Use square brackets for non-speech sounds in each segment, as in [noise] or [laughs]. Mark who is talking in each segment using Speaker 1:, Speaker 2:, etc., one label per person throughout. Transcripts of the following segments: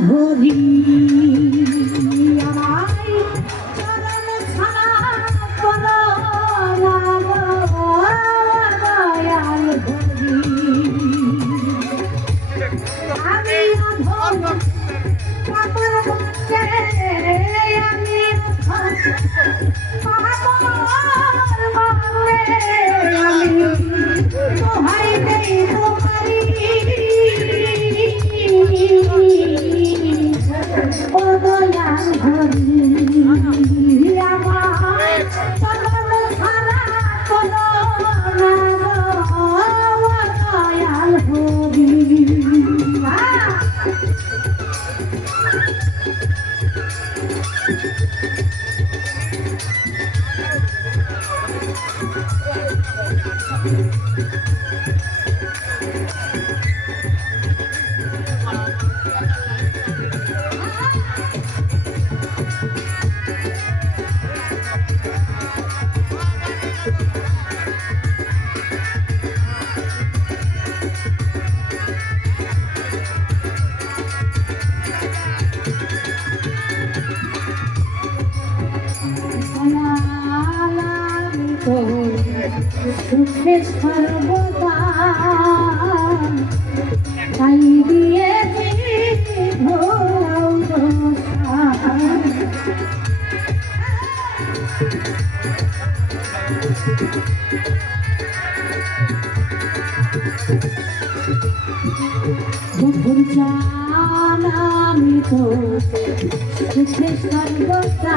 Speaker 1: горі. Thank [laughs] you. সুখে সর্বদা তাই দিয়েছি বন্ধুর জান আমি তো সুখে সর্বদা।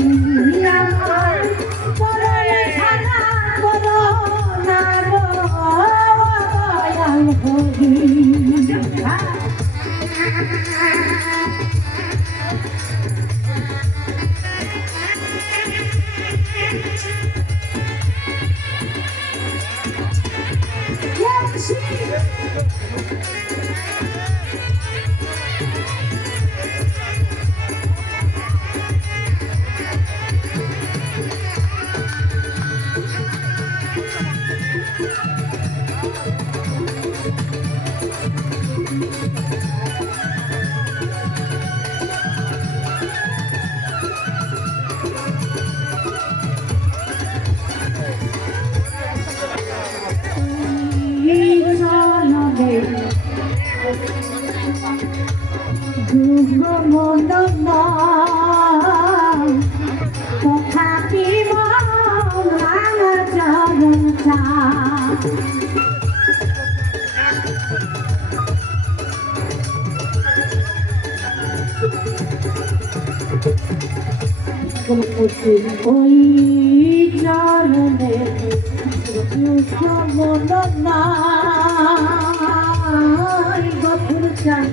Speaker 1: সম্পত্তি ওই কারণে গফুর চাই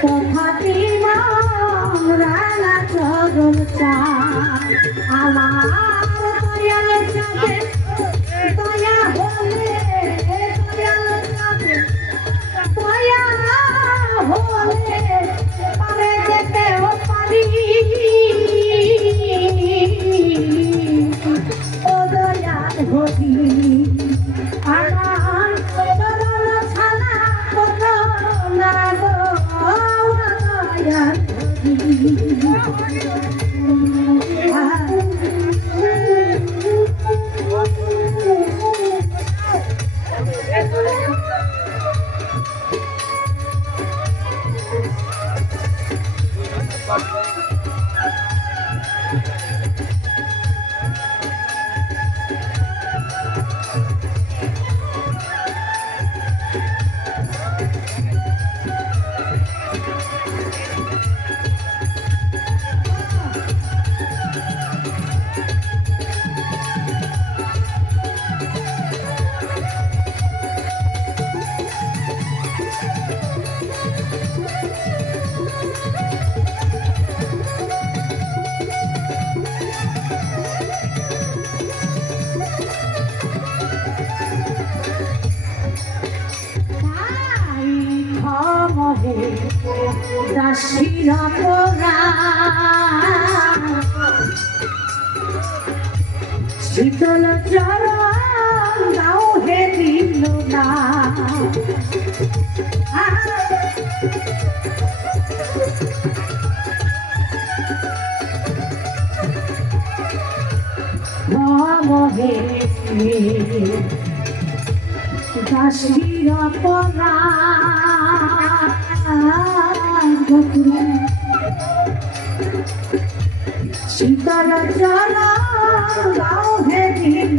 Speaker 1: তথাপি রানা চরম চাই আমার Thank you. দাসীরা শীতল চরণ নাও হে দিল না মহে পরা শীতল চরণ নাও হে দিল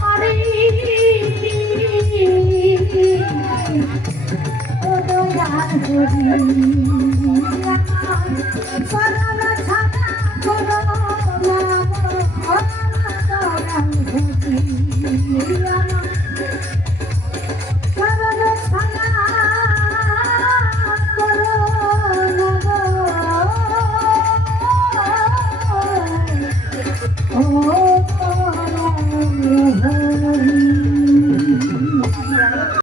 Speaker 1: ছাড়া করো